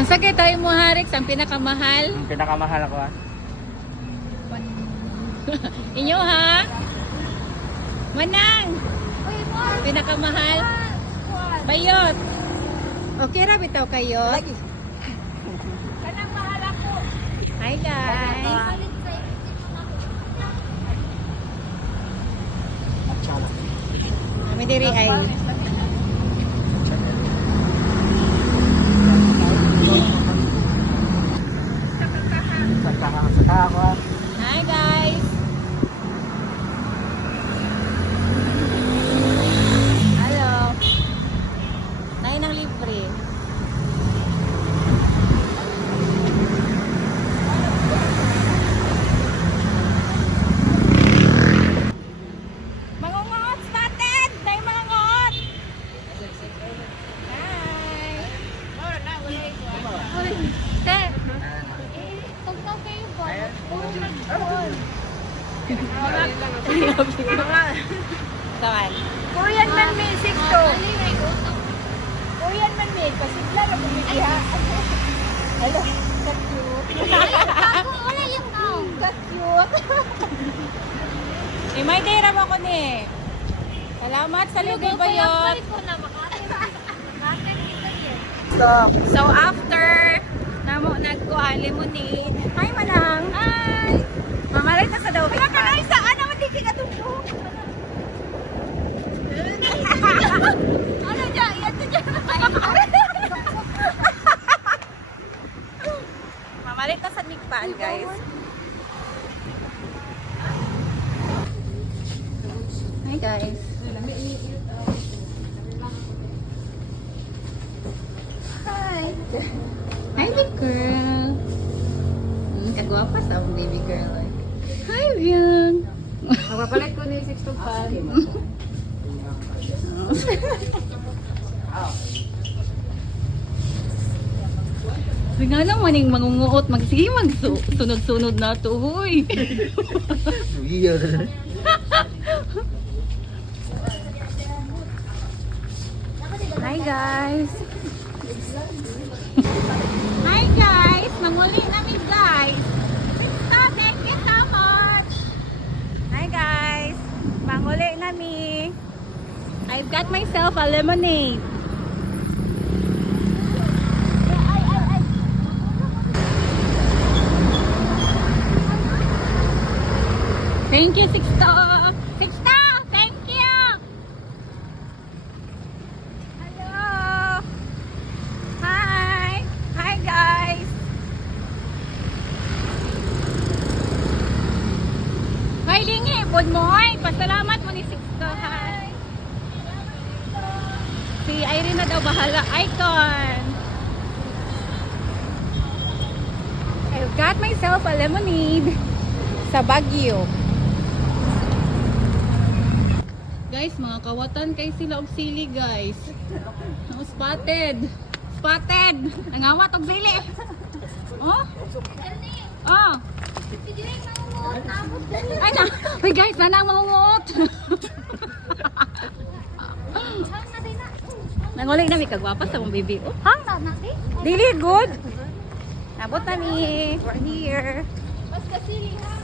Ang sakit tayo mo, Harix, ang pinakamahal. Ang pinakamahal ako ah. Inyo ha? Manang! Pinakamahal? Bayot! Okay ra bitaw kayo? Lagi. Kanang mahal ako. Hi guys! Kami diri ay Saka ako ah. hi guys! Hello! Nay ng libre. Mangungot natin! Nay mangungot! Hi! Uy, te! Tugtog kayo po. Saan? Korean man music to. Korean man music. Pasigla na bumibiha. Hello. So cute. Wala yung gown. So cute. Eh, may tira ako ni. Salamat sa libre bayot. So after namo nagkuha lemonade. Hi manang. Hi. Mamalit na sa daw. Wala ka na isa. Ano man di kinatubo. Ano dyan? Yan dyan. Mamalit na sa Mikpal, guys. Hi guys. Hi. Hi big girl. Kagwapa sa akong baby girl. Hi Byung. Magpapalit ko ni 6 to 5. Nga lang maning mangunguot. Sige magsunod-sunod na to. Huy. Weird. Hi guys. Hi guys. Mamuli namin guys. Thank you so much. Hi guys. Manguli nami. I've got myself a lemonade. Thank you, Sixto. Sixto, thank you. Hello. Hi. Hi, guys. Hi, Lingi. Good morning. Pasalamat mo ni Sixto. Hi. Si Irene na daw bahala. Icon. I've got myself a lemonade sa Baguio. Guys, mga kawatan kay sila og sili, guys. Oh, spotted. Spotted. Nangawat og sili. Oh? Oh. Ay na. Uy guys, nanang mangungot. Nanguli na mi kagwapa sa mong baby. Oh, hang na di. Dili good. Abot na mi. We're here. Mas kasili ha.